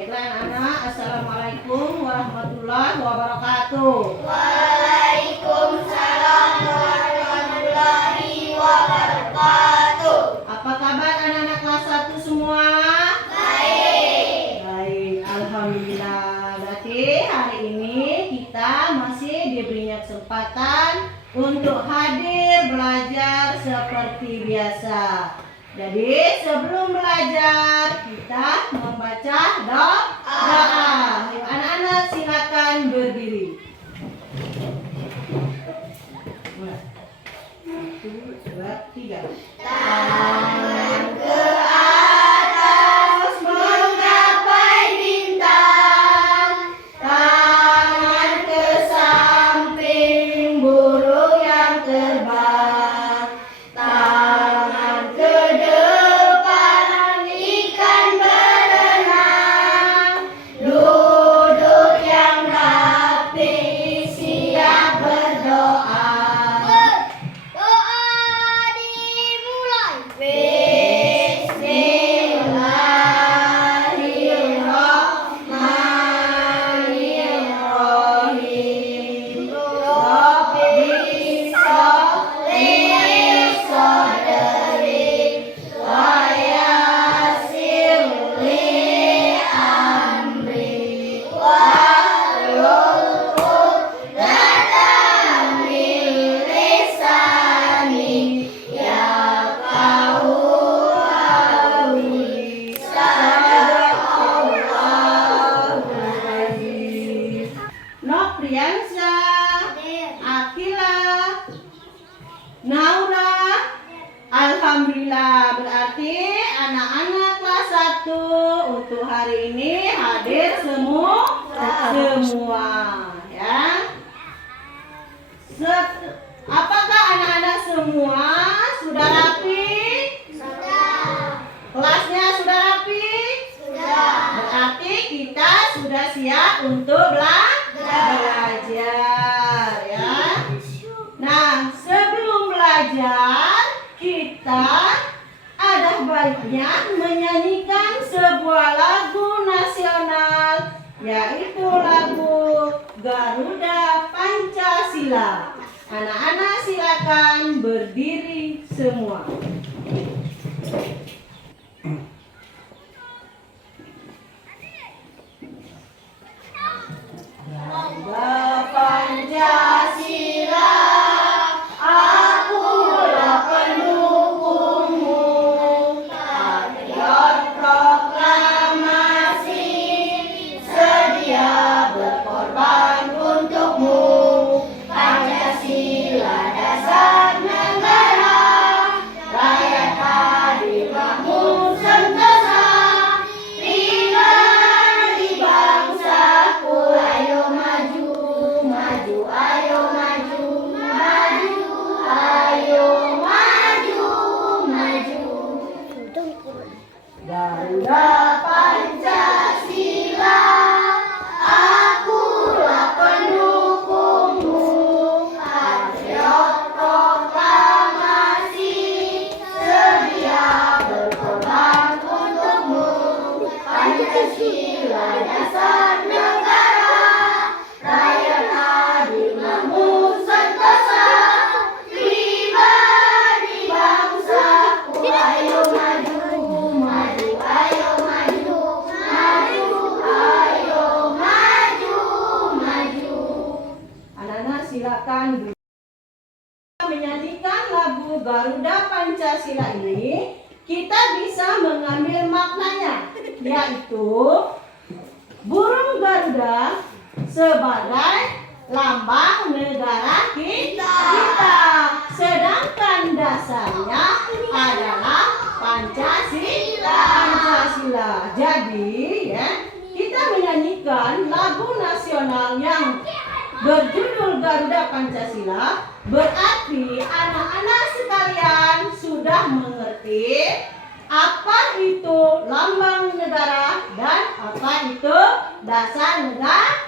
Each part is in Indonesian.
Baiklah anak-anak, Assalamualaikum warahmatullahi wabarakatuh. Waalaikumsalam warahmatullahi wabarakatuh. Apa kabar anak-anak kelas 1 semua? Baik. Baik, alhamdulillah. Berarti hari ini kita masih diberinya kesempatan untuk hadir belajar seperti biasa. Jadi sebelum belajar kita membaca doa. Yuk anak-anak silakan berdiri. 1, 2, 3. Tangan ke atas menggapai bintang, tangan ke samping burung yang terbang, tangan ke depan ikan berenang, duduk yang rapi siap berdoa. Doa dimulai. Bismillahirrahmanirrahim. Rabbi sholli sadri wa yassir li amri wahlul 'uqdatam min lisani yafqahu qawli. Sadaqallahul azim. Nopriansa, Akila, Naura. Alhamdulillah, berarti anak-anak kelas 1 untuk hari ini hadir semua ya. Apakah anak-anak semua sudah rapi? Kelasnya sudah rapi? Berarti kita sudah siap untuk belajar ya. Nah, sebelum belajar kita ada baiknya menyanyikan sebuah lagu nasional, yaitu lagu Garuda Pancasila. Anak-anak silakan berdiri semua. Garuda Pancasila, akulah pendukungmu, patriot proklamasi, sedia berkorban untukmu. Pancasila dasar negara, rakyat adil makmur sentosa, pribadi bangsaku. Ayo maju, maju, ayo maju, maju, ayo maju, maju. Garuda Pancasila, akulah pendukungmu, patriot proklamasi, sedia berkorban untukmu. Pancasila dasar negara, rakyat adil makmur sentosa, pribadi bangsaku. Ayo maju, maju, ayo maju, maju, ayo maju, maju. Anak-anak silakan menyanyikan lagu Garuda Pancasila ini. Kita bisa mengambil maknanya, yaitu burung Garuda sebagai lambang negara kita. Sedangkan dasarnya adalah Pancasila. Jadi ya, kita menyanyikan lagu nasional yang berjudul Garuda Pancasila. Berarti anak-anak sekalian sudah mengerti apa itu lambang negara dan apa itu dasar negara.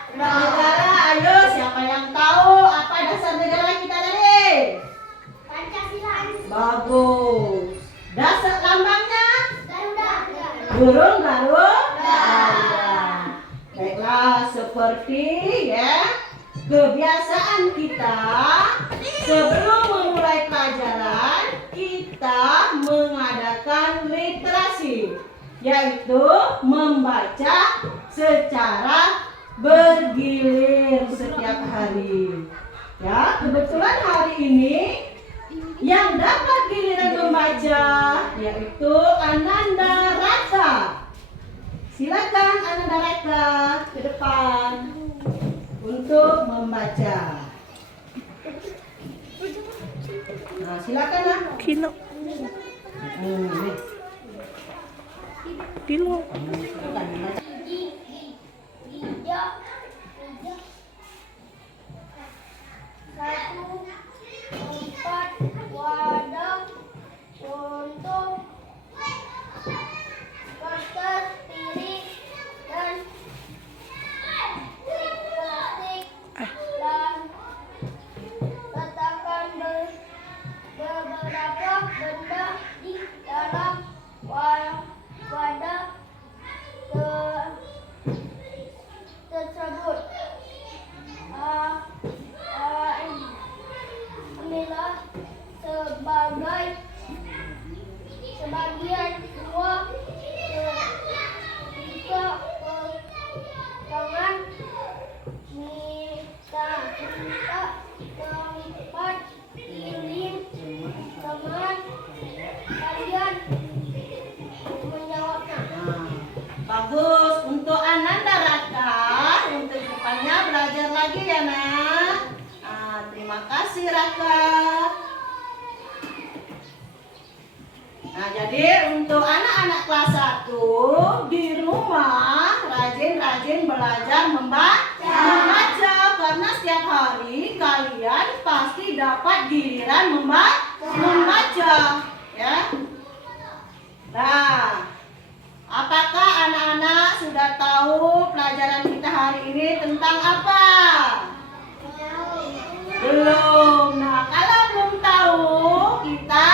Ayo, siapa yang tahu apa dasar negara kita tadi? Pancasila. Bagus. Dasar lambangnya Garuda. burung Garuda. seperti ya kebiasaan kita sebelum memulai pelajaran kita mengadakan literasi, yaitu membaca secara bergilir setiap hari. Ya, kebetulan hari ini yang dapat giliran membaca yaitu Ananda Raka. Silakan Ananda Raka ke depan untuk membaca. Nah, silakan lah. Kilo. Nih. Kilo. Silakan membaca. Tiga. Satu, empat, wadah untuk kertas, piring, dan plastik, dan letakkan beberapa benda di dalam wadah tersebut. Ambillah sebagian dua tiga potongan minta tempat piring teman kalian menjawabnya. Bagus, untuk Ananda Raka, untuk depannya belajar lagi ya nak. Terima kasih Raka. Nah, jadi untuk anak-anak kelas 1 di rumah rajin-rajin belajar membaca karena setiap hari kalian pasti dapat giliran membaca ya. Nah, apakah anak-anak sudah tahu pelajaran kita hari ini tentang apa? Belum. Nah, kalau belum tahu, kita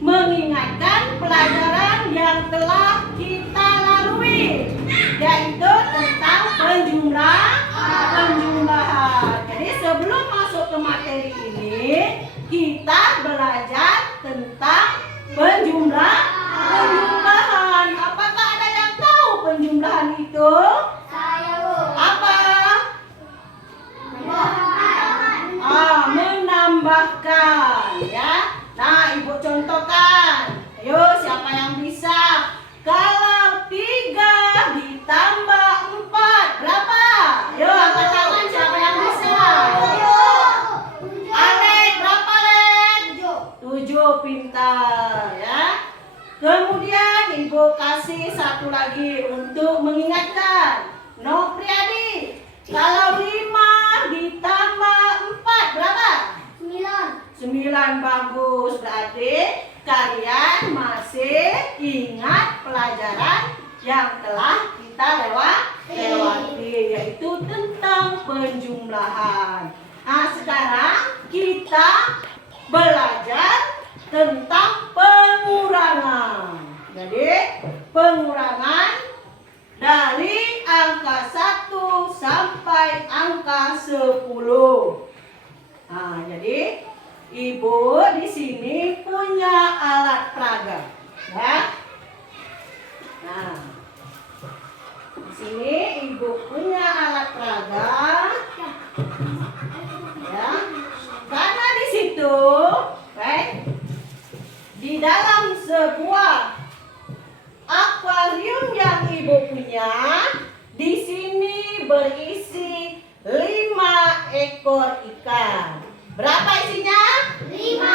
mengingatkan pelajaran yang telah kita lalui, yaitu tentang penjumlahan. Jadi sebelum masuk ke materi ini, kita belajar tentang penjumlahan. Apakah ada yang tahu penjumlahan itu? Apa? Menambahkan ya. Nah, ibu contohkan. Ayo, siapa yang bisa? Kalau 3 ditambah 4 berapa? Ayo, angkat tangan siapa yang bisa? Alek, berapa Alek? 7, pintar ya. Kemudian ibu kasih satu lagi untuk mengingatkan. Nopriadi, kalau 5 ditambah 4 berapa? 9, bagus. Berarti kalian masih ingat pelajaran yang telah kita lewati, yaitu tentang penjumlahan. Nah, sekarang kita belajar tentang pengurangan. Jadi pengurangan dari angka 1 sampai angka 10. Nah, jadi ibu di sini punya alat peraga, ya. Nah, di sini ibu punya alat peraga, ya. Karena di situ, di dalam sebuah akuarium yang ibu punya, di sini berisi 5 ekor ikan. Berapa isinya? 5.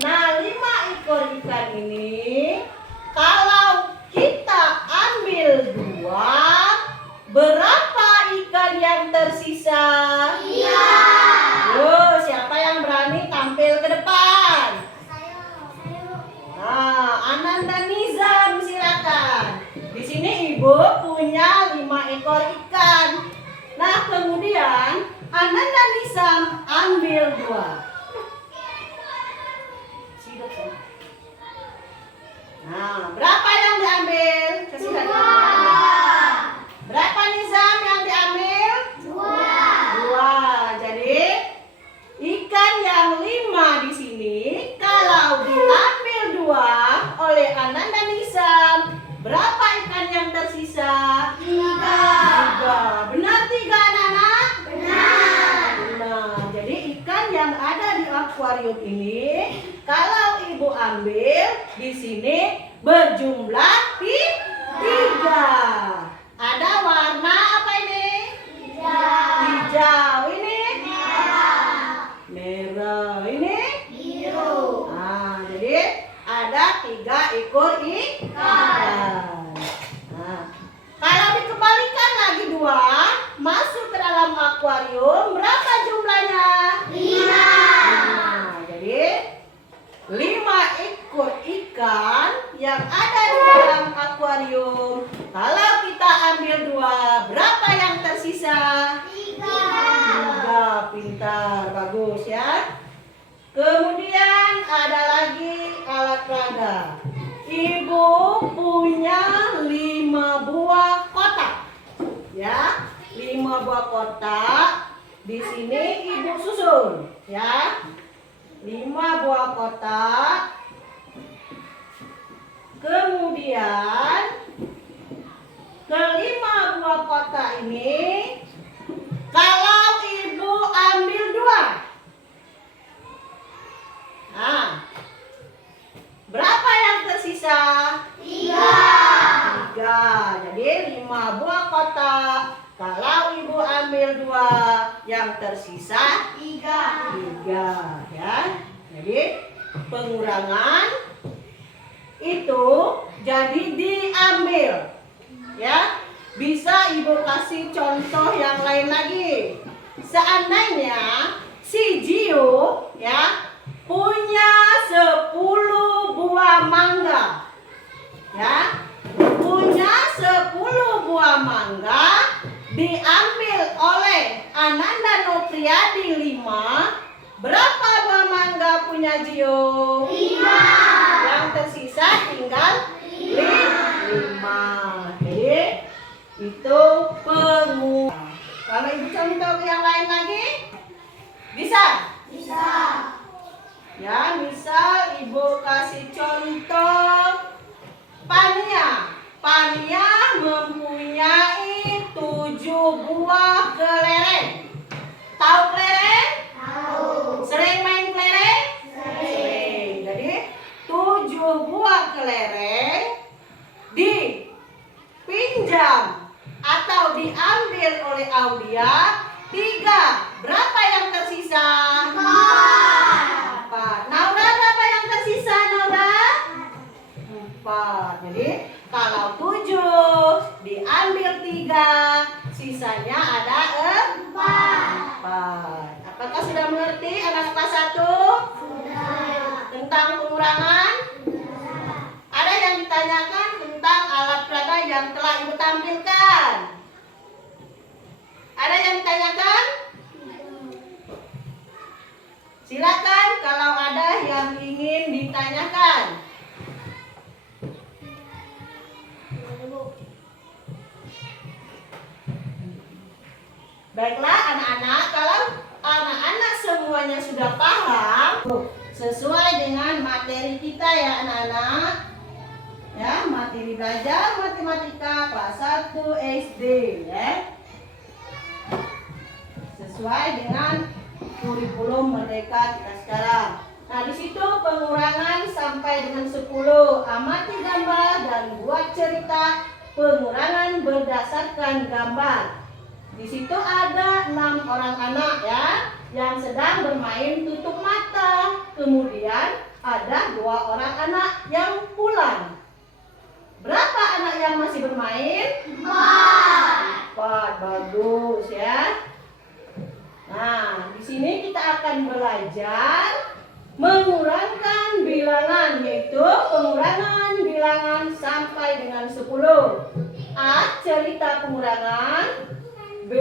Nah, 5 ekor ikan ini kalau kita ambil 2, berapa ikan yang tersisa? Iya. Loh, siapa yang berani tampil ke depan? Nah, Ananda Nizam silakan. Di sini ibu punya 5 ekor ikan. Nah, kemudian Ananda Nizam ambil 2. Nah, berapa yang diambil? Kasih lihat. yang ada di akuarium ini, kalau ibu ambil di sini berjumlah tiga. Ada warna apa ini? Hijau. Ini? Merah. Ini? Biru. Nah, jadi ada 3 ekor ikan. Nah, kalau dikembalikan lagi 2 masuk ke dalam akuarium, berapa jumlahnya? 5. Nah, jadi 5 ekor ikan yang ada di dalam akuarium. Kalau kita ambil 2, berapa yang tersisa? 3. Pintar, bagus ya. Kemudian ada lagi alat peraga. Ibu punya 5 buah kotak. Ya, 5 buah kotak. Di sini ibu susun, ya. 5 buah kotak. Kemudian ke-5 buah kotak ini, kalau ibu ambil 2, nah, berapa yang tersisa? 3. Jadi 5 buah kotak. Kalau ibu ambil 2, yang tersisa 3 ya. Jadi pengurangan itu jadi diambil ya. Bisa ibu kasih contoh yang lain lagi. Seandainya si Gio ya punya 10 buah mangga. Ya. Punya 10 buah mangga diambil oleh Ananda Nopriadi 5. Berapa buah mangga punya Gio? 5. Yang tersisa tinggal 5. Jadi itu pengurangan. Kalau ibu contoh yang lain lagi, bisa? Ya, misal ibu kasih contoh Pania. Pania mempunyai 7 buah kelereng. Tahu kelereng? Sering main kelereng? Sering. Jadi 7 buah kelereng dipinjam atau diambil oleh Audia 3. Berapa yang tersisa? 4. Naura, berapa yang tersisa, Naura? 4. Jadi kalau 7 diambil 3, sisanya ada 4. Apakah sudah mengerti anak kelas 1 tentang pengurangan? Ada yang ditanyakan tentang alat peraga yang telah ibu tampilkan? Ada yang ditanyakan? Silakan kalau ada yang ingin ditanyakan. Baiklah anak-anak, kalau anak-anak semuanya sudah paham sesuai dengan materi kita ya anak-anak. Ya, materi belajar matematika kelas 1 SD ya. Sesuai dengan kurikulum Merdeka kita sekarang. Nah, di situ pengurangan sampai dengan 10. Amati gambar dan buat cerita pengurangan berdasarkan gambar. Di situ ada 6 orang anak ya yang sedang bermain tutup mata. Kemudian ada 2 orang anak yang pulang. Berapa anak yang masih bermain? 4. Bagus ya. Nah, di sini kita akan belajar mengurangkan bilangan, yaitu pengurangan bilangan sampai dengan 10. A. Cerita pengurangan. B.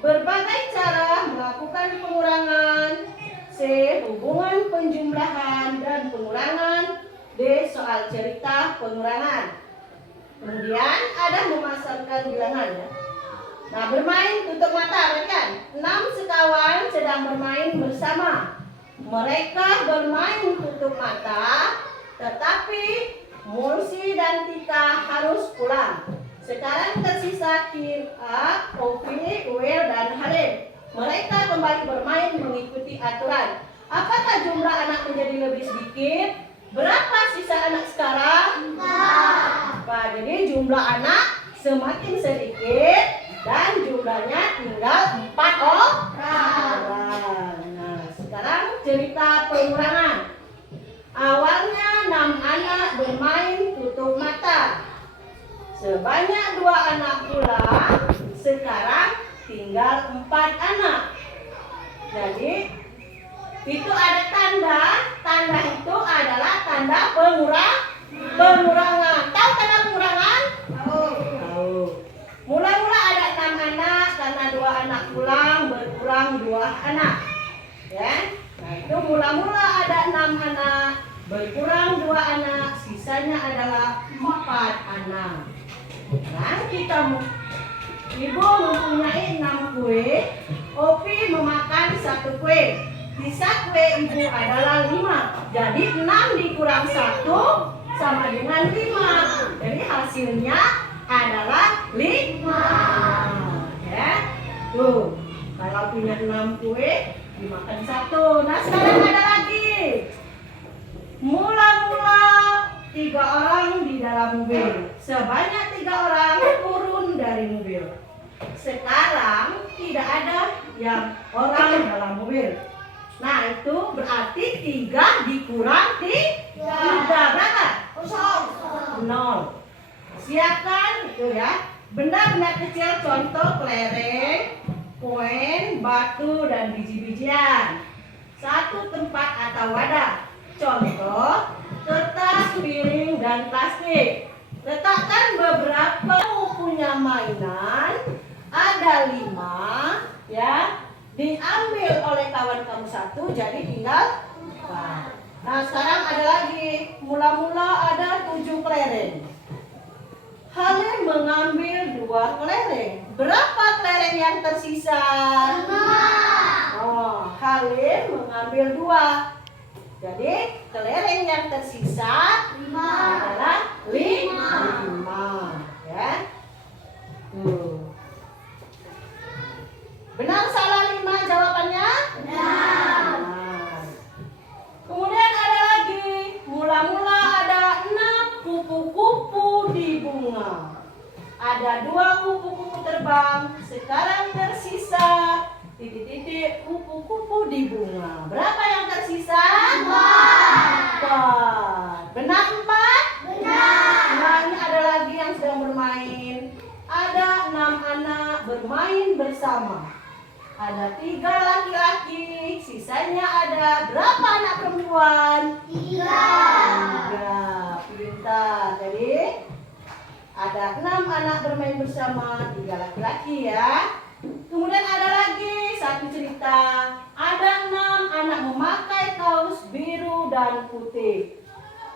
Berbagai cara melakukan pengurangan. C. Hubungan penjumlahan dan pengurangan. D. Soal cerita pengurangan. Kemudian ada memasangkan bilangan ya. Nah, bermain tutup mata, perhatikan. 6 sekawan sedang bermain bersama. Mereka bermain tutup mata, tetapi Mulsi dan Tika harus pulang. Sekarang tersisa Kira, Ovi, Uel, dan Halim. Mereka kembali bermain mengikuti aturan. Apakah jumlah anak menjadi lebih sedikit? Berapa sisa anak sekarang? 4. Jadi jumlah anak semakin sedikit dan jumlahnya tinggal 4 orang. Nah, sekarang cerita pengurangan. Awalnya 6 anak bermain tutup mata. Sebanyak 2 anak pulang, sekarang tinggal 4 anak. Jadi itu ada tanda. Tanda itu adalah tanda pengurangan. Tahu tanda pengurangan? Tahu. Mula-mula ada 6 anak, karena 2 anak pulang berkurang 2 anak. Ya. Nah, itu mula-mula ada 6 anak, berkurang 2 anak, sisanya adalah 4 anak. Nah, Ibu mempunyai 6 kue, Opi memakan 1 kue. Sisa kue ibu adalah 5. Jadi 6 dikurang 1 sama dengan 5. Jadi hasilnya adalah 5. Ya. Tuh, kalau punya 6 kue, dimakan 1. Nah, sekarang ada lagi. Mula-mula 3 orang di dalam mobil. Sebanyak 3 orang turun dari mobil. Sekarang tidak ada yang orang dalam mobil. Nah, itu berarti 3 dikurang 3 berapa? 0. Siapkan itu ya. Benda-benda kecil contoh kelereng, koin, batu, dan biji-bijian. 1 tempat atau wadah. Contoh kertas, piring, dan plastik. Letakkan beberapa punya mainan. Ada 5 ya. Diambil oleh kawan kamu 1, jadi tinggal 4. Nah, sekarang ada lagi. Mula-mula ada 7 kelereng. Halim mengambil 2 kelereng. Berapa kelereng yang tersisa? 5. Oh, Halim mengambil 2. Jadi kelereng yang tersisa 5 adalah 5. Ya. Tuh. Benar salah 5 jawabannya? Benar. Kemudian ada lagi. Mula-mula ada 6 kupu-kupu di bunga. Ada 2 kupu-kupu terbang. Sekarang tersisa titik-titik kupu-kupu di bunga. Berapa yang tersisa? 4. Benar 4? Benar. Nah, ini ada lagi yang sedang bermain. Ada 6 anak bermain bersama. Ada 3 laki-laki, sisanya ada berapa anak perempuan? 3. Pintar. Jadi ada 6 anak bermain bersama, 3 laki-laki ya. Kemudian ada lagi 1 cerita. Ada 6 anak memakai kaos biru dan putih.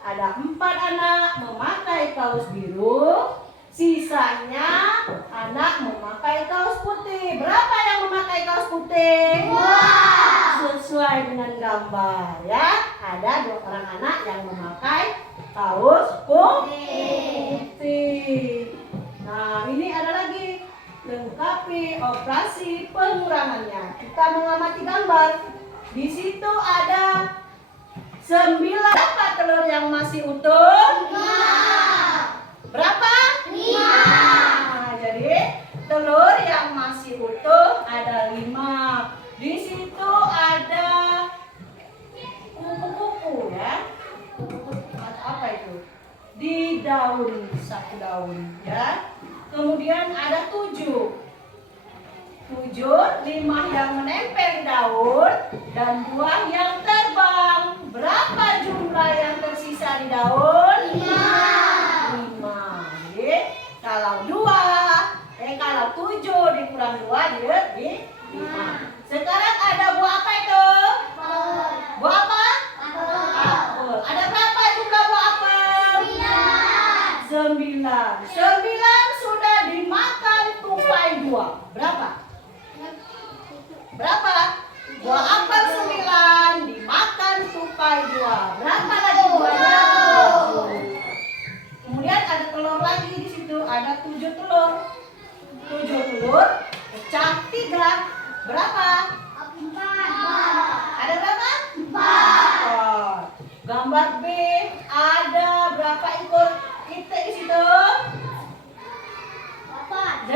Ada 4 anak memakai kaos biru. Sisanya anak memakai kaos putih. Berapa yang memakai kaos putih? 2. Sesuai dengan gambar ya. Ada 2 orang anak yang memakai kaos putih. Nah, ini ada lagi. Lengkapi operasi pengurangannya. Kita mengamati gambar. Di situ ada 9. Berapa telur yang masih utuh? 5. Berapa? 5. Nah, jadi telur yang masih utuh ada 5. Di situ ada kupu-kupu ya. Kupu-kupu apa itu? Di daun, 1 daun ya. Kemudian ada 7. 5 yang menempel di daun dan 2 yang terbang. Berapa jumlah yang tersisa di daun? 5. Jadi kalau 7 dikurang 2 dia di 5. Sekarang ada buah apa itu? Buah apa? Apel. Ada berapa jumlah buah apel? 9. 9 sudah dimakan tupai 2. Berapa? Berapa? Buah apel 9 dimakan tupai 2. Berapa lagi buahnya? 7. Kemudian ada telur lagi di situ. Ada 7 telur. 7 telur pecah 3. Berapa? gambar B ada berapa ekor itik di situ? 8.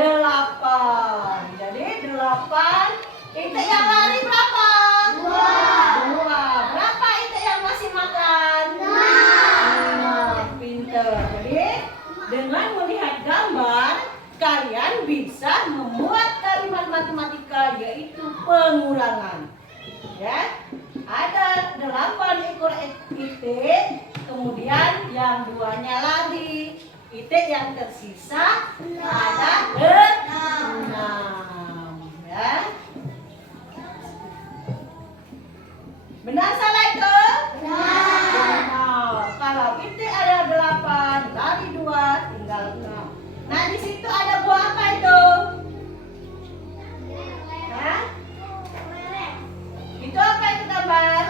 Jadi 8. Itik yang lari berapa? 2. Berapa itik yang masih makan? 6. Pinter. Jadi dengan melihat gambar kalian bisa membuat kalimat matematika yaitu pengurangan. Ya. Ada 8 ekor itik, kemudian yang 2-nya lari. Itik yang tersisa ada 6. Ya. Benar salah itu? Benar. Kalau itik ada 8, lari 2, tinggal 6. Nah, di situ ada buah apa itu? Hah? Itu apa itu gambar?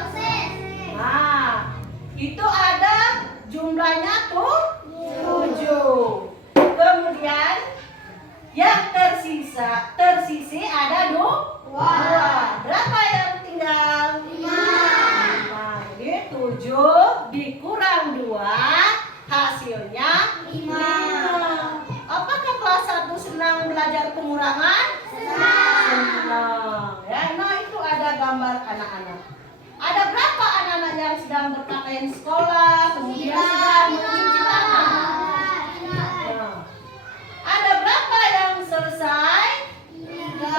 Nah, itu ada jumlahnya tuh 7. Kemudian yang tersisi ada 2. Berapa yang tinggal? 5. Jadi 7 dikurang 2 hasilnya 5. Apakah kelas 1 senang belajar pengurangan? Senang. Ya, nah itu ada gambar anak-anak. Ada berapa anak-anak yang sedang berpakaian sekolah, kemudian sedang mencuci tangan? Nah, ada berapa yang selesai? 3.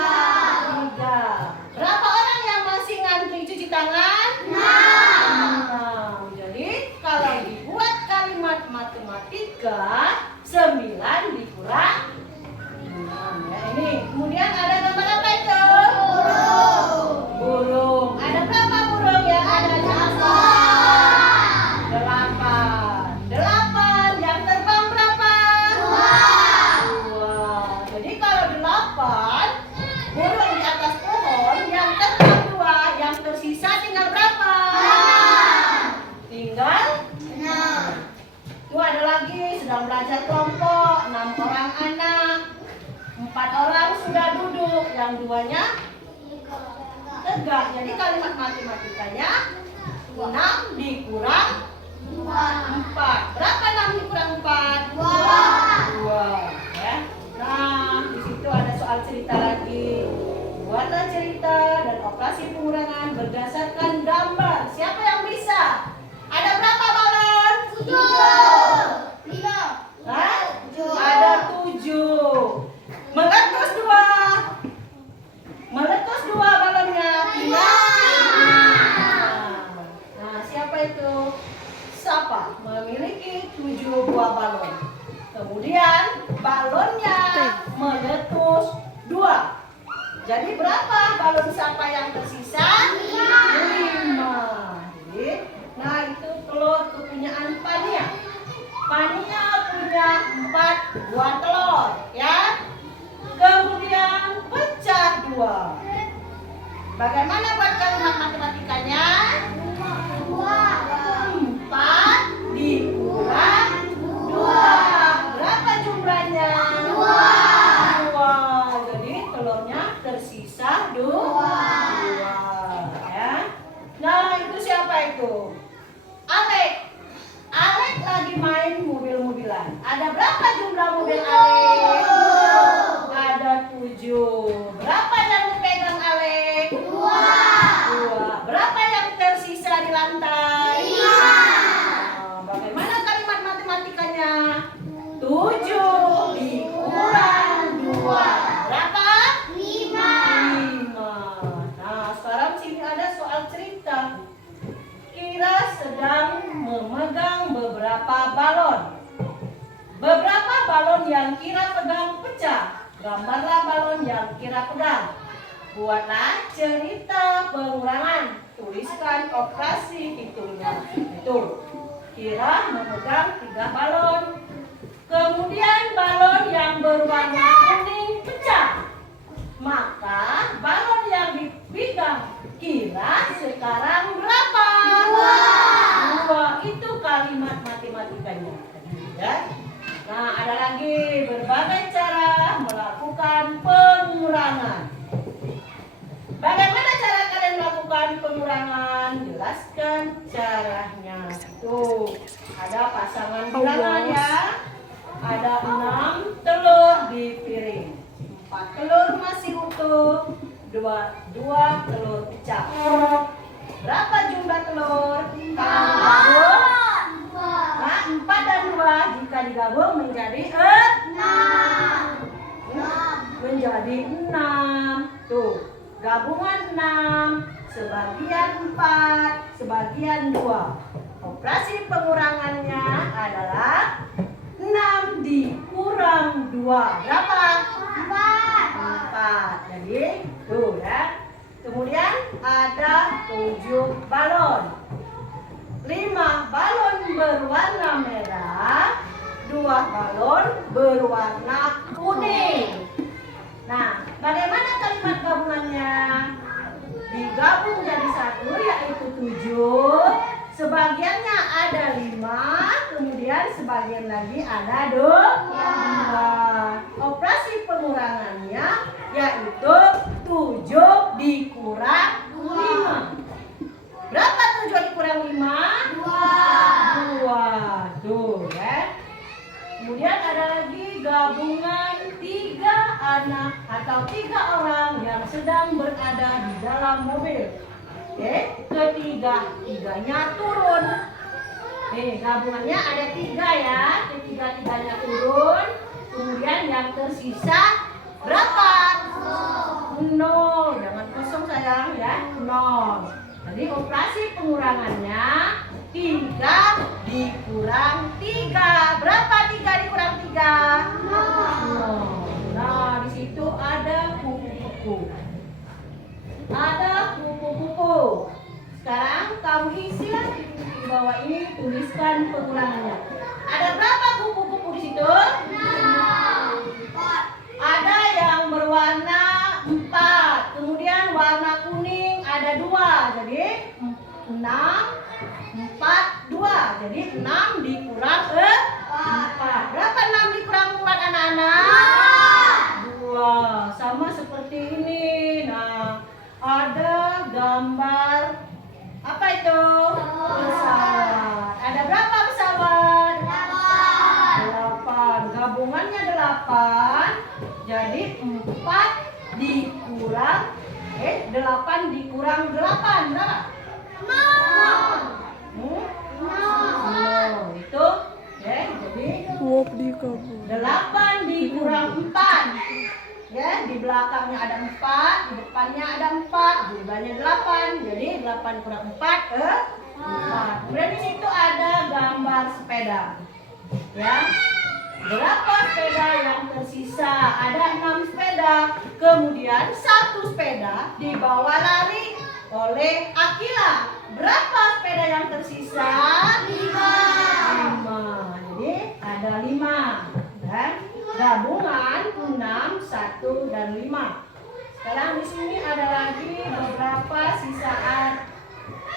Berapa orang yang masih ngantri cuci tangan? 6. Jadi kalau dibuat kalimat matematika 9 dikurang 6. Ya, ini. Kemudian ada gambar apa itu? Burung. Ada berapa burung yang ada di atas? 8. 8. Yang terbang berapa? 2. Jadi kalau 8 burung di atas pohon, yang terbang 2, yang tersisa tinggal berapa? Tinggal 6. Itu ada lagi sedang belajar kelompok, 6 orang anak, 4 orang sudah duduk, yang 2-nya tegak. Jadi kalimat matematikanya 6 dikurang 4. Berapa 6 dikurang 4? 2. Ya. Nah, di situ ada soal cerita lagi. Buatlah cerita dan operasi pengurangan berdasarkan gambar. Siapa yang bisa? Ada berapa balon? 5. Hah? Ada 7. Meletus 2. Meletus 2 balonnya. Nah, siapa itu? Siapa? Memiliki 7 buah balon. Kemudian balonnya meletus 2. Jadi berapa balon siapa yang tersisa? 5. Jadi, nah itu telur kepunyaan Pania. Pania punya 4 buah telur, ya. Kemudian pecah 2. Bagaimana buat kalimat matematikanya? 4 dikurang 2. Berapa jumlahnya? 2. Jadi telurnya tersisa 2. Ya. Nah, itu siapa itu? Alek. Alek lagi main mobil-mobilan. Ada berapa jumlah mobil Alek? Ada 7. Berapa yang dipegang Alek? 2. Berapa yang tersisa di lantai? 5. Nah, bagaimana kalimat matematikanya? 7 dikurang 2. Berapa? 5. Nah, sekarang sini ada soal cerita. Kira sedang memegang beberapa balon. Beberapa balon yang Kira pegang pecah. Gambarlah balon yang Kira pegang. Buatlah cerita pengurangan. Tuliskan operasi hitungnya. Itu. Kira memegang 3 balon. Kemudian balon yang berwarna kuning pecah. Maka balon yang dipegang Kira sekarang berapa? 2. Itu kalimat matematikanya. Ya. Nah, ada lagi berbagai cara melakukan pengurangan. Bagaimana cara kalian melakukan pengurangan? Jelas jelaskan caranya. Tuh, ada pasangan bilangan ya. Ada 6 telur di piring. 4 telur masih utuh, 2 telur pecah. Berapa jumlah telur? Kamu gabung. Nah, 4 dan 2 jika digabung menjadi 6. Tuh, gabungan 6, sebagian 4, sebagian 2. Operasi pengurangannya adalah 6 dikurang 2. Berapa? 4. Jadi, tuh ya. Kemudian ada 7 balon. 5 balon berwarna merah, 2 balon berwarna kuning. Nah, bagaimana kalimat gabungannya? Digabung jadi 1 yaitu 7. Sebagiannya ada 5, kemudian sebagian lagi ada 2. Operasi pengurangannya yaitu 7 dikurang 5. Berapa 7 dikurang 5? 2. Tuh ya. Kemudian ada lagi gabungan 3 anak atau 3 orang yang sedang berada di dalam mobil. Oke, ketiga-tiganya turun. Nih, gabungannya ada 3 ya. Ketiga-tiganya turun. Kemudian yang tersisa berapa? 0. Jangan kosong sayang ya. 0. Jadi operasi pengurangannya 3 dikurang 3. Berapa 3 dikurang 3? 0. Nah, di situ ada kupu-kupu. Ada kupu-kupu. Sekarang kamu isilah di bawah ini, tuliskan pengurangannya. Ada berapa kupu-kupu di situ? Ada yang berwarna 4. Kemudian warna kuning ada 2. Jadi 6, 4, 2. Jadi 6 dikurang 4. Berapa 6 dikurang 4 anak-anak? 2. Sama seperti ini. Nah, ada gambar apa itu? Pesawat. Ada berapa pesawat? 8. Gabungannya 8. Jadi 4 dikurang 8 dikurang 8 berapa? 0. Itu ya, jadi 8 dikurang 4. Ya, di belakangnya ada 4, di depannya ada 4, jumlahnya 8. Jadi 8 kurang 4 4. Kemudian di situ ada gambar sepeda. Ya. Berapa sepeda yang tersisa? Ada 6 sepeda. Kemudian 1 sepeda dibawa lari oleh Akila. Berapa sepeda yang tersisa? 5. Jadi ada 5. Dan gabungan 6, 1 dan 5. Sekarang di sini ada lagi beberapa sisaan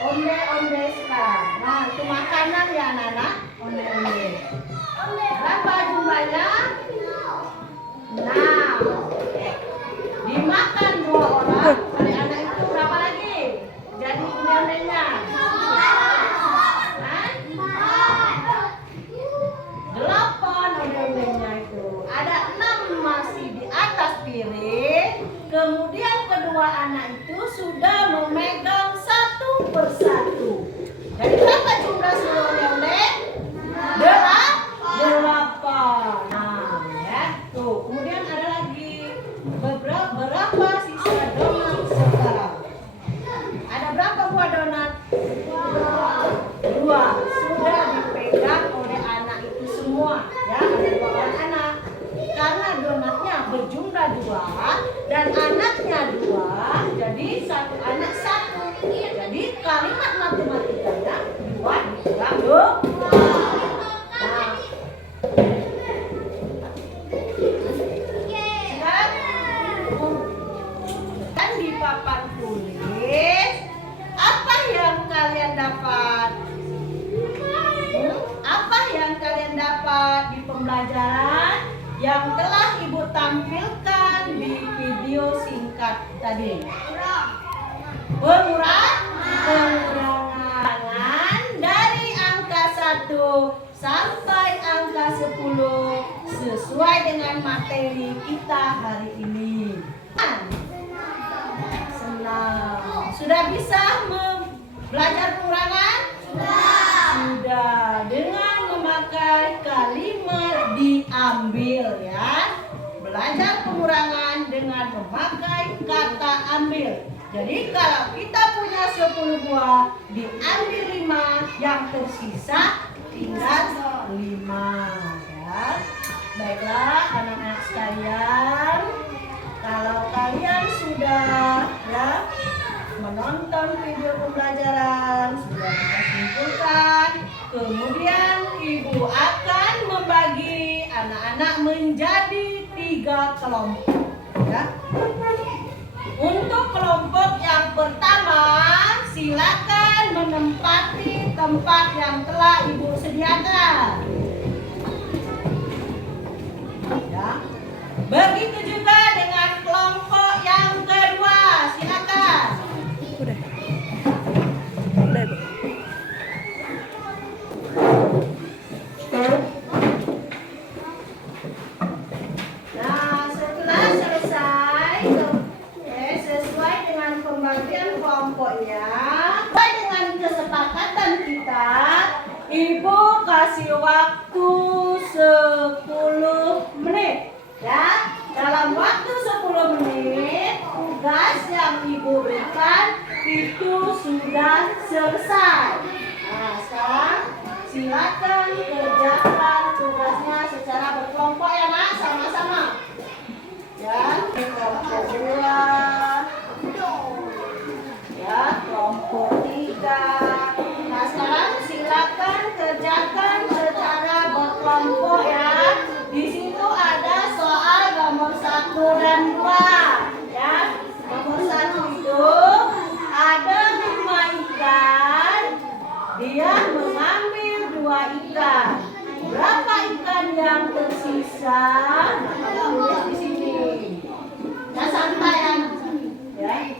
onde-onde sekarang. Nah, itu makanan ya anak-anak, onde-onde. Berapa jumlahnya? 6. Dimakan 2 orang, anak-anak itu berapa lagi? Jadi onde-ondenya. 8 onde-ondenya itu. Ada 6 masih di atas piring. Kemudian kedua anak itu sudah memegang 1 persatu. Jadi berapa jumlah seluruh onde-onde? 8. Nah, ya. Tuh, kemudian ada lagi berapa sisa donat sekarang? Ada berapa buah donat? 2. Sudah dipegang oleh anak itu semua. Ya, ada 2 orang anak. Karena donatnya berjumlah 2 dan anaknya 2, jadi 1 anak 1. Jadi kalimat matematikanya 2 dikurang 2. Nah, dan di papan tulis apa yang kalian dapat? Apa yang kalian dapat di pembelajaran yang telah Ibu tampilkan di video singkat tadi? Pengurangan. sesuai dengan materi kita hari ini. Senang. Sudah bisa belajar pengurangan? Sudah. Dengan memakai kalimat diambil ya. Belajar pengurangan dengan memakai kata ambil. Jadi kalau kita punya 10 buah, diambil 5, yang tersisa tinggal 5 ya. Baiklah anak-anak sekalian, kalau kalian sudah ya menonton video pembelajaran, sudah kita simpulkan, kemudian ibu akan membagi anak-anak menjadi 3 kelompok ya. Untuk kelompok yang pertama, silakan menempati tempat yang telah ibu sediakan ya. Begitu juga dengan kelompok yang kedua, silakan. Udah, Bu. Nah, setelah selesai, sesuai dengan pembagian kelompoknya, sesuai dengan kesepakatan kita, ibu kasih waktu 10 menit ya. Dalam waktu 10 menit, tugas yang ibu berikan itu sudah selesai. Nah, sekarang silakan kerjakan tugasnya secara berkelompok ya nak, sama-sama. Ya, kelompok 2, ya, kelompok 3. Nah, sekarang silakan kerjakan secara berkelompok ya. Di situ ada soal nomor 1 dan 2 ya. Nomor 1 itu ada 5 ikan. Dia mengambil 2 ikan. Berapa ikan yang tersisa? Tulis di sini. Nah, santai ya.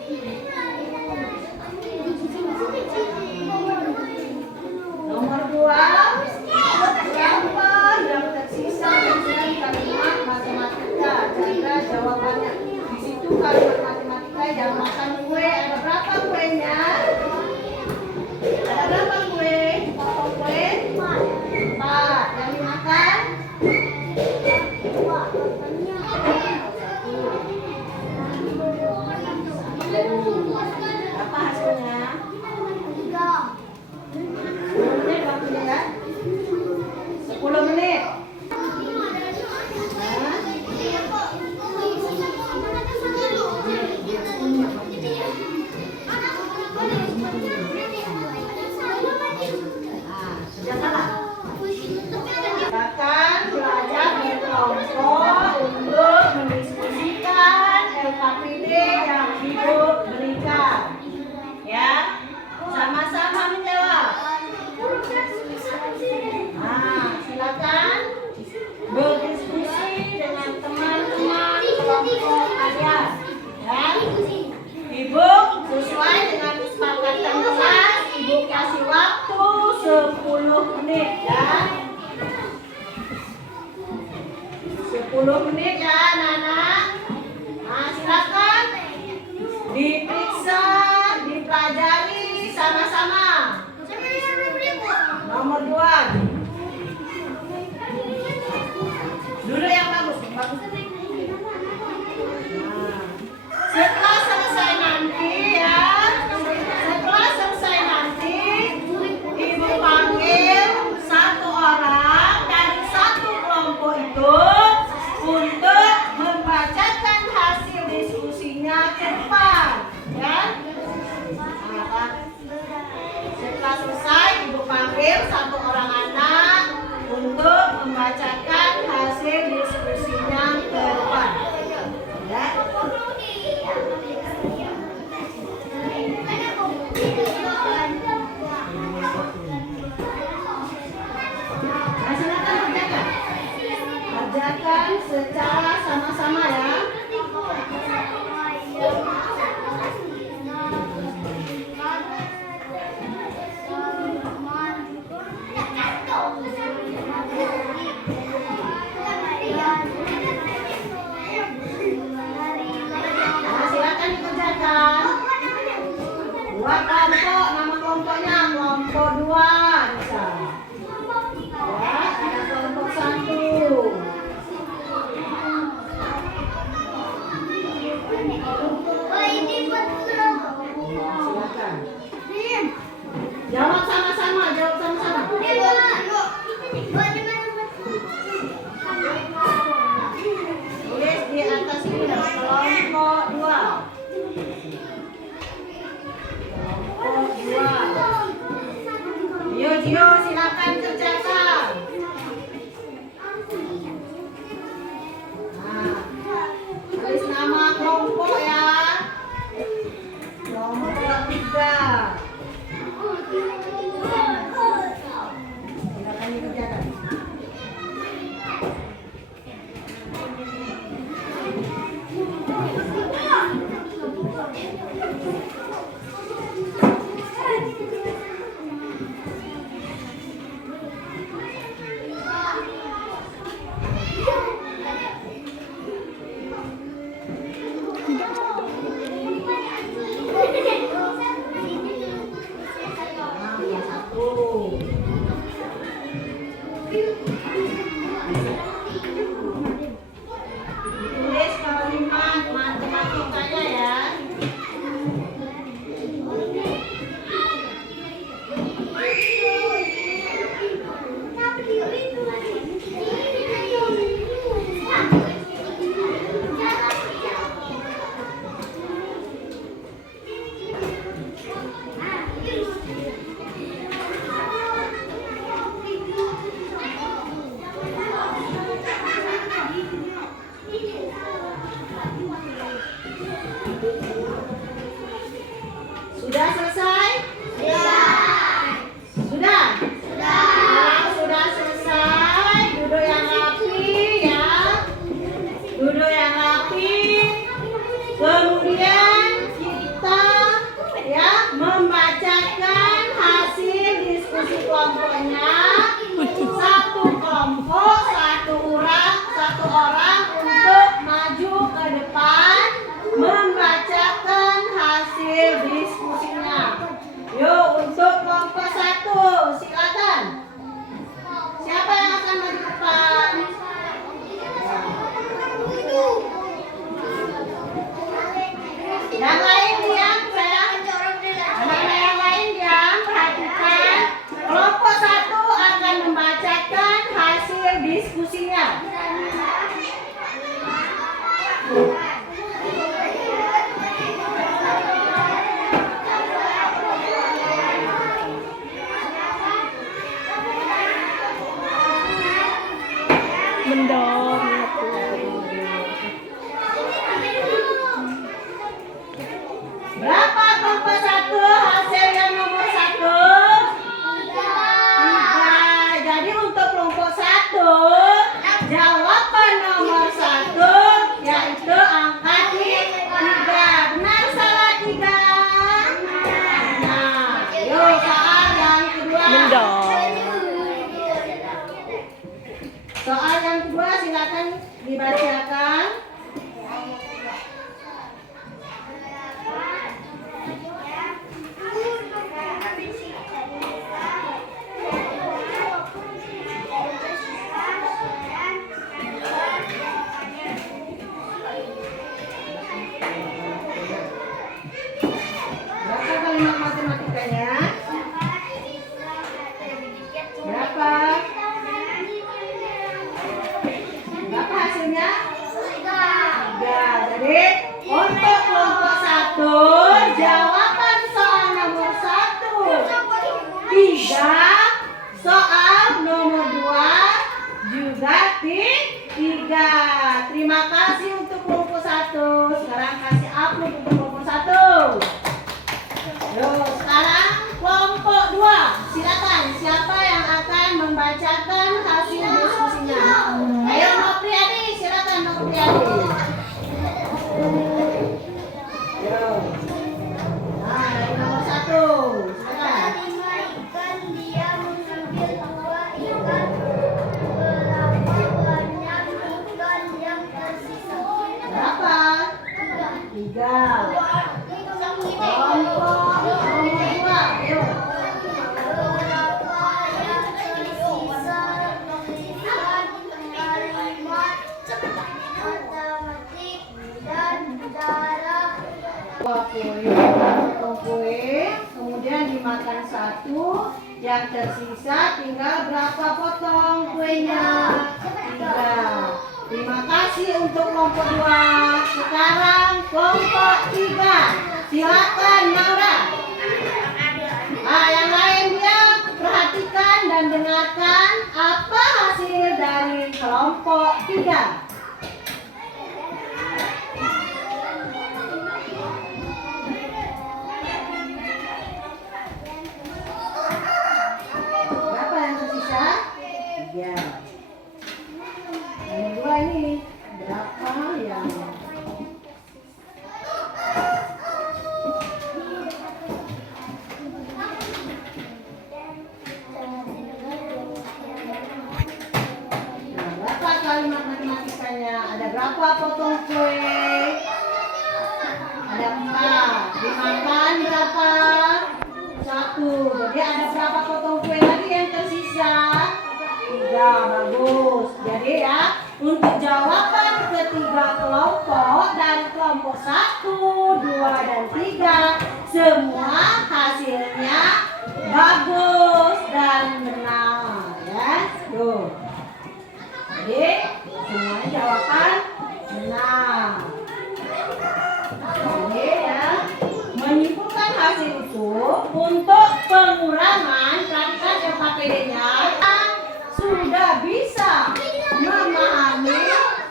Nomor 2, berapa yang tersisa dengan kalimat matematika? Jaga jawabannya. Di situ kalimat matematika yang makan kue, ada berapa kuenya? Ada berapa kue? Potong kue? 4. Yang dimakan? Apa hasilnya? 10 menit waktunya ya. 10 menit. Silakan belajar berkelompok untuk mendiskusikan LKPD yang ibu berikan. Ya, sama-sama menjawab. Nah, silakan berdiskusi dengan teman-teman kelompok kalian. Ya, ibu sesuai dengan kesepakatan kelas, ibu kasih waktu 10 menit ya. 10 menit ya anak-anak. Nah, silakan diperiksa, dipelajari sama-sama. Nomor 2. Duduk yang bagus, bagus. Nah, setelah selesai nanti ya, setelah selesai nanti, ibu panggil 1 orang dari 1 kelompok itu untuk membacakan hasil diskusinya ke depan, ya. Nah, setelah selesai, ibu panggil 1 orang anak untuk membacakan hasil diskusinya ke depan, ya. Nah, silakan kerjakan secara sama-sama ya. Gio, silakan kerjakan. Nah, tulis nama kelompok ya. Kelompok 3. Silakan dikerjakan. Tulis kalimat matematikanya ya. Sudah selesai? Sudah? Kalau sudah selesai, duduk yang rapi ya. Duduk yang rapi. Kemudian kita ya membacakan hasil diskusi kelompoknya. Satu kelompok, satu orang untuk maju ke depan membacakan hasil diskusinya. Yuk, untuk kelompok 1, silakan. Siapa yang akan maju ke depan? Yang lain diam, sayang. Anak-anak yang lain diam, perhatikan. Kelompok 1 akan membacakan hasil diskusinya. Mendor. Berapa kelompok 1 hasil yang nomor 1? 3. Jadi untuk kelompok 1 jawaban nomor 1 yaitu angka 3. Benar salah 3? Nah, yuk soal yang kedua. Mendor. Soal yang kedua silakan dibacakan. Berapa kalimat matematikanya? Berapa? Berapa hasilnya? 3. Jadi untuk kelompok 1 jawaban soal nomor 1 3, soal nomor 2 juga 3. Terima kasih untuk kelompok 1. Sekarang kasih upload untuk kelompok 1. Yuk, sekarang kelompok 2. Silakan, siapa yang akan membacakan hasil diskusinya? Ayo Nopriadi, silakan Nopriadi. Yuk. Nah, dari nomor 1. Silakan. Ikan dia mengambil 2 ikan. Berapa banyak ikan yang tersisa? Berapa? 3. Kelompok nomor 2. Yuk. Berapa yang tersisa? Tuliskan kalimat matematik dan cara. Kue, kemudian dimakan 1, yang tersisa tinggal berapa potong kuenya? 3. Terima kasih untuk kelompok 2. Sekarang kelompok 3. Silakan Maura. Yang lain dia perhatikan. kelompok 3. Berapa yang tersisa? 3. Yang kedua ini berapa yang berapa kalimat matematikanya? Ada berapa potong kue? Ada 4. Dimakan berapa? 1. Jadi ada berapa potong kue lagi yang tersisa? 3. Bagus. Jadi ya, untuk jawaban ketiga kelompok dari kelompok 1, 2, dan 3 semua hasilnya bagus dan benar ya. Tuh. Jadi semuanya jawaban benar. Jadi ya, menyimpulkan hasil itu untuk pengurangan perhatikan FKPD-nya sudah bisa memahami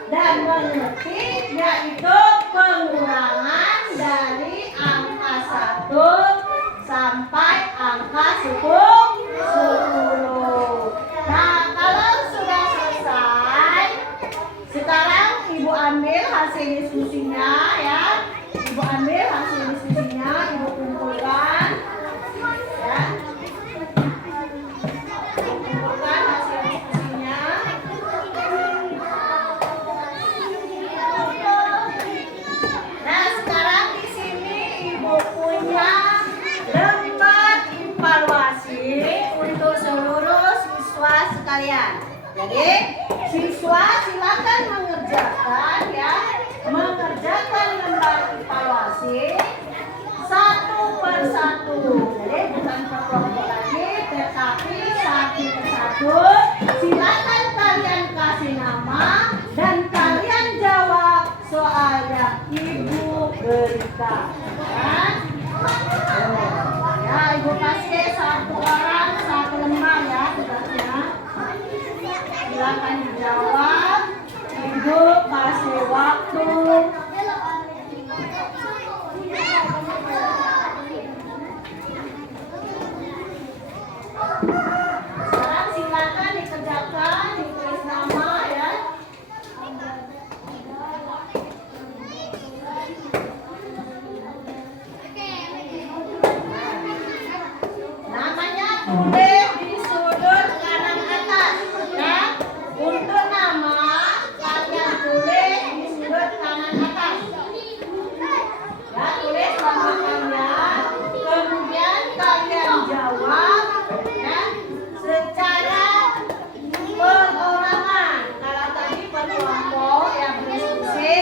dan mengerti, yaitu pengurangan dari angka 1 sampai angka 10. Nah, kalau sudah selesai, sekarang Ibu ambil hasil diskusinya ya. Ibu ambil hasil diskusinya, Ibu kumpulkan ya. Kumpulkan hasil diskusinya. Nah, sekarang di sini Ibu punya lembar evaluasi untuk seluruh siswa sekalian. Jadi, siswa silakan mengerjakan ya, mengerjakan lembar evaluasi satu persatu. Jadi bukan per kelompok lagi, tetapi satu persatu. Silakan kalian kasih nama dan kalian jawab soal yang Ibu berikan. Ya, Ibu kasih satu orang satu lembar ya tugasnya. Silakan dijawab. Ibu kasih waktu. Sekarang silakan dikerjakan, ditulis nama ya. Namanya tulis di sudut kanan atas ya. Untuk nama kalian tulis di sudut kanan atas. Ya, tulis nama kalian. Kemudian kalian jawab ya secara perorangan. Kalau tadi per kelompok yang berdiskusi,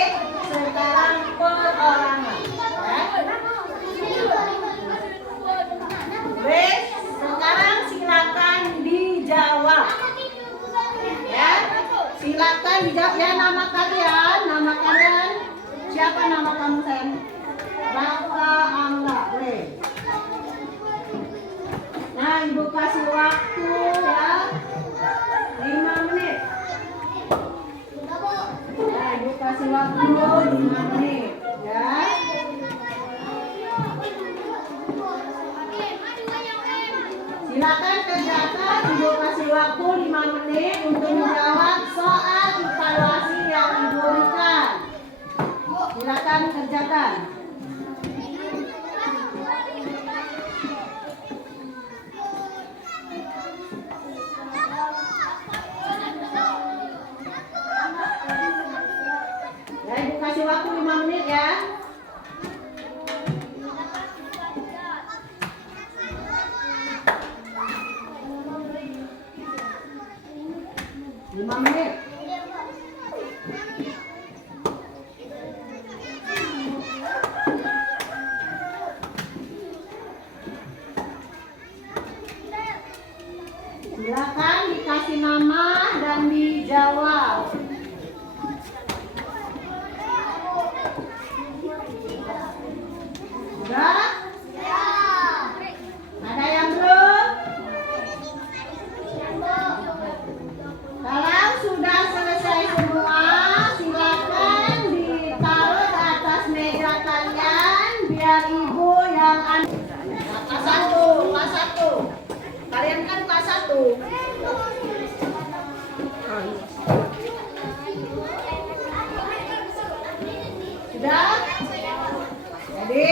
sekarang perorangan. Ya. Baik, sekarang silakan dijawab. Ya, silakan dijawab ya nama kalian. Nama kalian siapa nama kamu sayang? Raka Angga, boleh. Nah, Ibu kasih waktu ya 5 menit. Ya, Ibu kasih waktu 5 menit ya. Silakan kerjakan, Ibu kasih waktu 5 menit untuk menjawab soal evaluasi yang Ibu berikan. Silakan kerjakan. Ya, Ibu kasih waktu 5 menit ya. Silakan dikasih nama dan dijawab. Sudah? Ada yang belum? Kalau sudah selesai Sudah? Jadi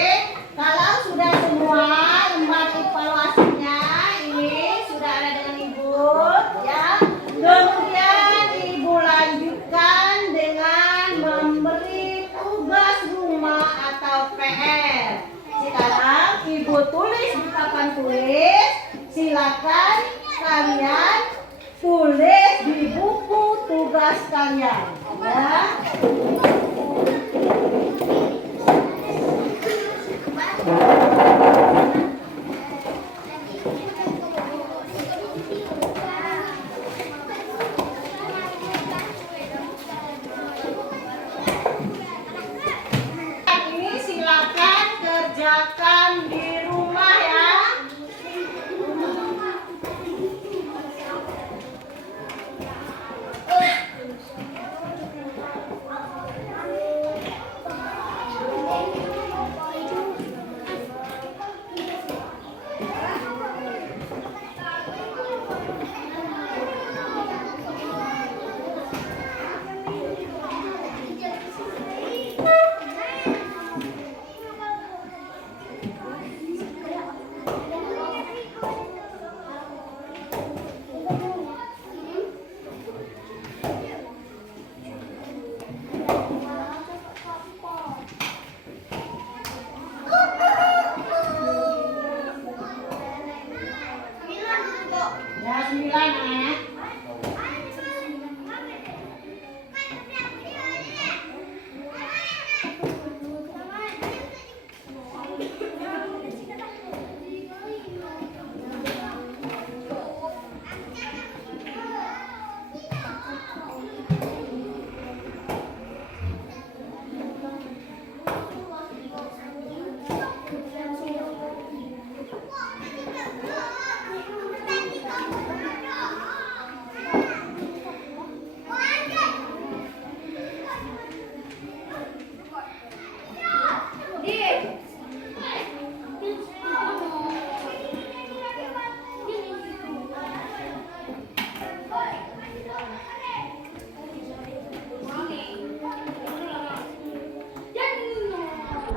kalau sudah semua lembar evaluasinya ini sudah ada dengan Ibu ya. Kemudian Ibu lanjutkan dengan memberi tugas rumah atau PR. Sekarang Ibu tulis di papan tulis. Silakan kalian tulis di buku tugas kalian ya. Ini silakan kerjakan di rumah ya. Ya, 9 anak.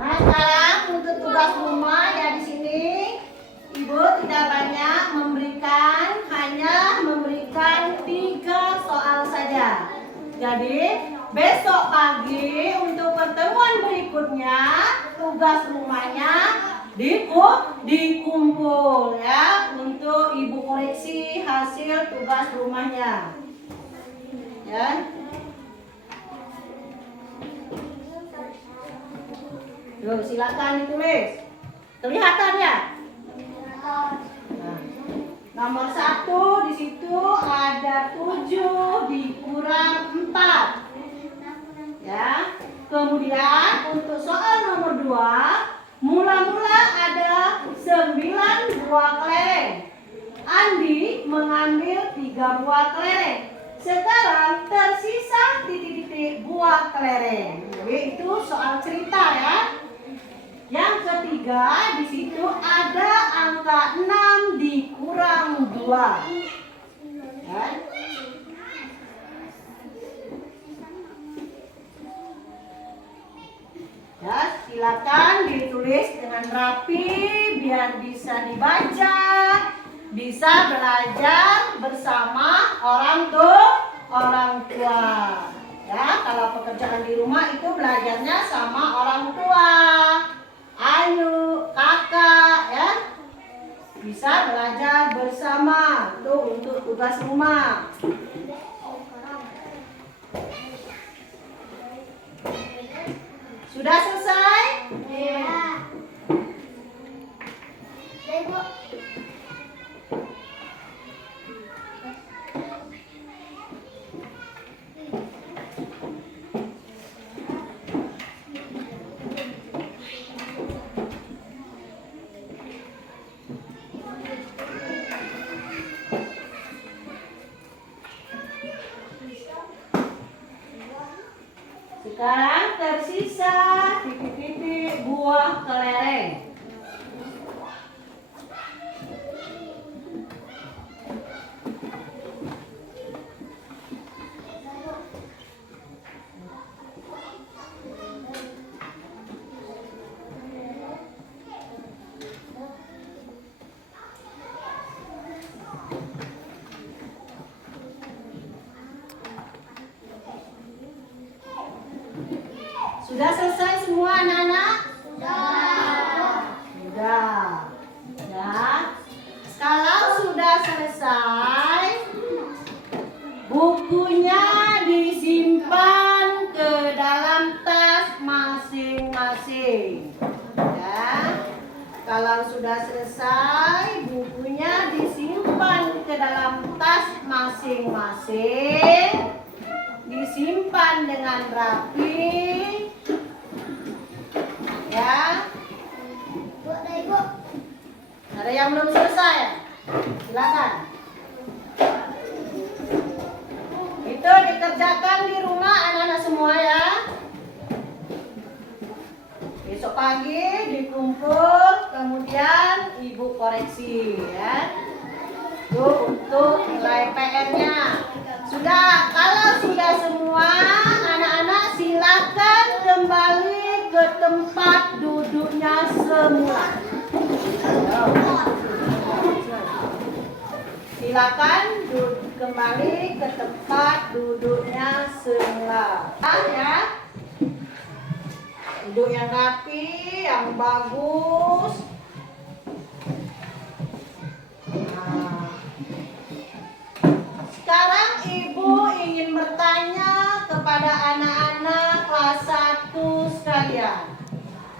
Nah, sekarang untuk tugas rumah ya di sini Ibu tidak banyak memberikan, hanya memberikan 3 soal saja. Jadi besok pagi untuk pertemuan berikutnya tugas rumahnya dikumpul ya untuk Ibu koreksi hasil tugas rumahnya. Ya. Loh, silakan ditulis. Kelihatan ya? Nah, nomor 1 di situ ada 7 dikurang 4. Ya. Kemudian untuk soal nomor 2, mula-mula ada 9 buah kelereng. Andi mengambil 3 buah kelereng. Sekarang tersisa titik-titik buah kelereng. Jadi itu soal cerita ya. Yang ketiga di situ ada angka 6 dikurang 2. Ya. Ya, silakan ditulis dengan rapi biar bisa dibaca, bisa belajar bersama orang tua. Ya, kalau pekerjaan di rumah itu belajarnya sama orang tua. Ayo, kakak ya. Bisa belajar bersama. Itu untuk tugas rumah. Sudah selesai? Ya. Ibu. Sekarang tersisa titik-titik buah kelereng. Sudah selesai semua anak-anak? Sudah. Ya. Kalau sudah selesai, bukunya disimpan ke dalam tas masing-masing. Ya. Kalau sudah selesai, bukunya disimpan ke dalam tas masing-masing. Disimpan dengan rapi. Ya. Ada yang belum selesai? Silakan. Itu dikerjakan di rumah anak-anak semua ya. Besok pagi dikumpul, kemudian ibu koreksi ya. Itu untuk nilai PR-nya. Sudah, kalau sudah semua anak-anak silakan kembali ke tempat duduknya semula. Silakan kembali ke tempat duduknya semula. Ya. Duduk yang rapi, yang bagus. Nah. Sekarang ibu ingin bertanya kepada anak-anak kelas 1 sekalian.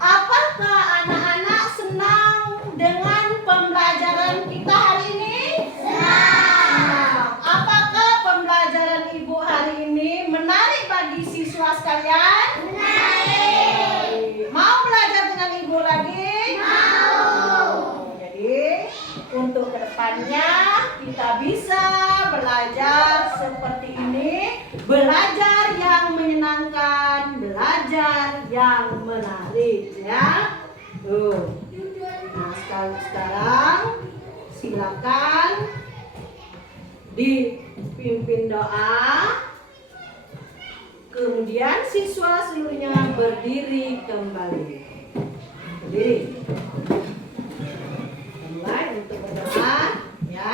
Apakah anak-anak senang dengan pembelajaran kita hari ini? Senang. Apakah pembelajaran ibu hari ini menarik bagi siswa sekalian? Menarik. Mau belajar dengan ibu lagi? Mau. Jadi untuk kedepannya kita bisa belajar seperti ini. Belajar yang menyenangkan, belajar yang menarik ya. Nah sekarang silakan dipimpin doa. Kemudian siswa seluruhnya berdiri kembali. Berdiri. Mulai untuk berdoa ya.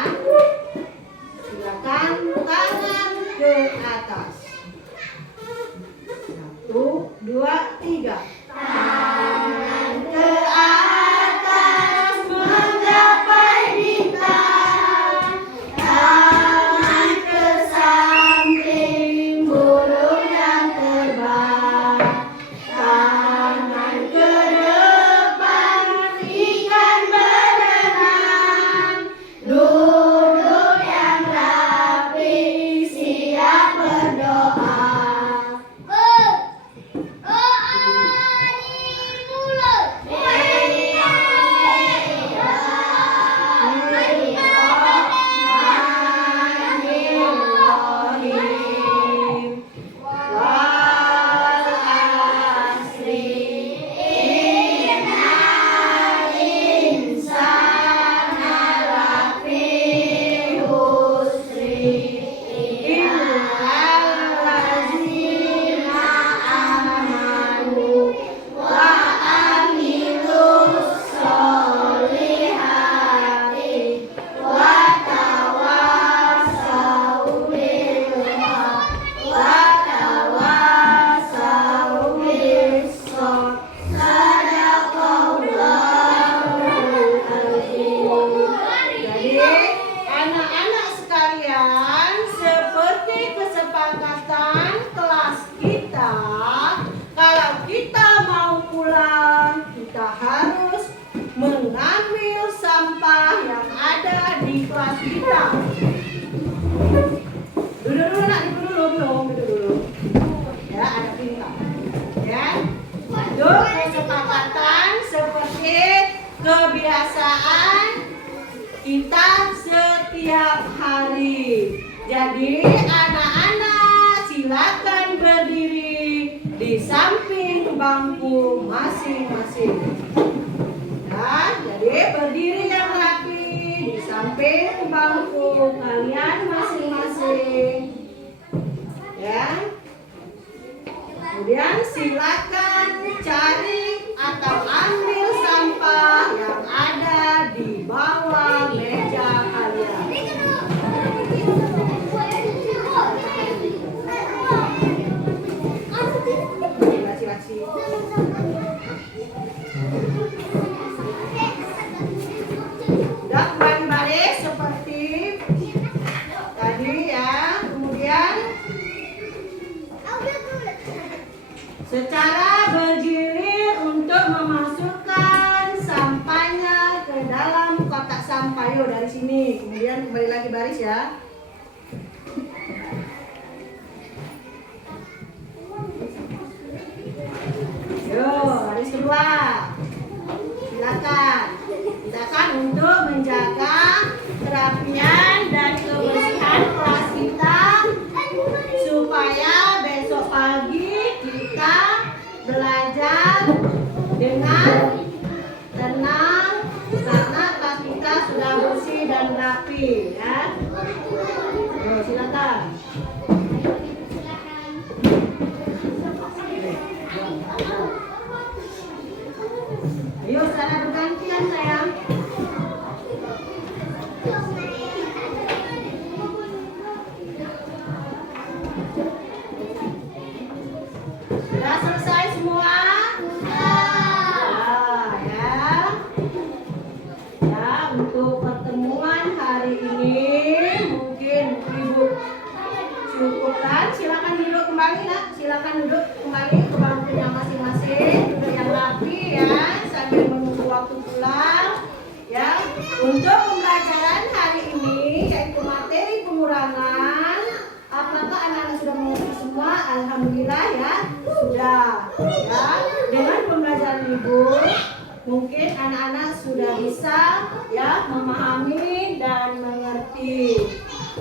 Silakan tangan ke atas. 1, 2, 3. Tangan ke atas mencapai bintang. Tangan ke samping burung yang terbang. Tangan ke depan ikan berenang. Duduk yang rapi siap berdoa. Kebiasaan kita setiap hari. Jadi anak-anak silakan berdiri di samping bangku masing-masing. Ya, jadi berdiri yang rapi di samping bangku kalian masing-masing. Ya. Kemudian silakan cari atau ambil sampah yang ada di bawah meja kalian. secara bergilir untuk memasukkan sampahnya ke dalam kotak sampah. Yuk dari sini, kemudian kembali lagi baris ya. Yuk, baris kedua. Silakan untuk menjaga kerapian dan kebersihan kelas kita supaya besok pagi kita belajar dengan tenang karena kelas kita sudah bersih dan rapi ya. Yuk, silakan. Ayo secara bergantian sayang. Sudah selesai semua? Ya. Ya, untuk pertemuan hari ini mungkin Ibu cukupkan. Silakan duduk kembali nak. Silakan duduk kembali ke bangkunya masing-masing. Duduk yang rapi ya, sambil menunggu waktu pulang. Ya, untuk pembelajaran hari ini yaitu materi pengurangan. Apakah anak-anak sudah mengerti semua? Alhamdulillah ya, sudah. Ya, dengan pembelajaran Ibu, mungkin anak-anak sudah bisa ya memahami dan mengerti.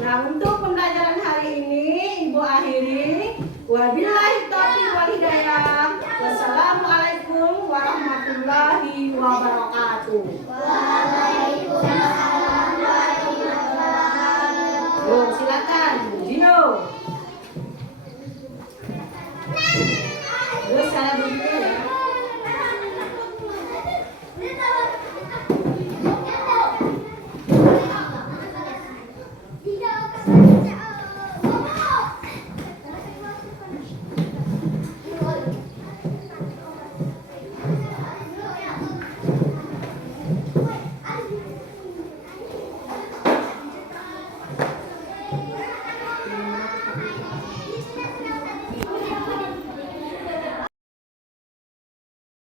Nah, untuk pembelajaran hari ini Ibu akhiri. Wabillahi taufiq wal hidayah. Wassalamualaikum warahmatullahi wabarakatuh. Waalaikumsalam warahmatullahi wabarakatuh. Yuk, silakan. Gino.